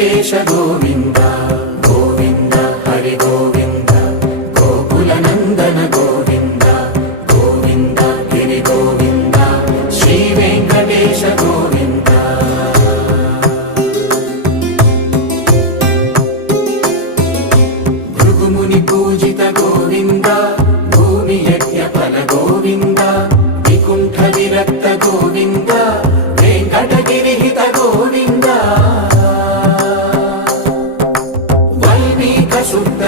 వెంకటేశ గోవింద గోవింద హరి గోవింద గోకుల నందన గోవింద గోవింద గిరి గోవింద శ్రీ వెంకటేశ గోవింద భృగుముని పూజిత గోవింద భూమి యజ్ఞ ఫల గోవింద వికుంఠ విరక్త గోవింద వెంకటగిరిహిత గోవింద శుద్ధ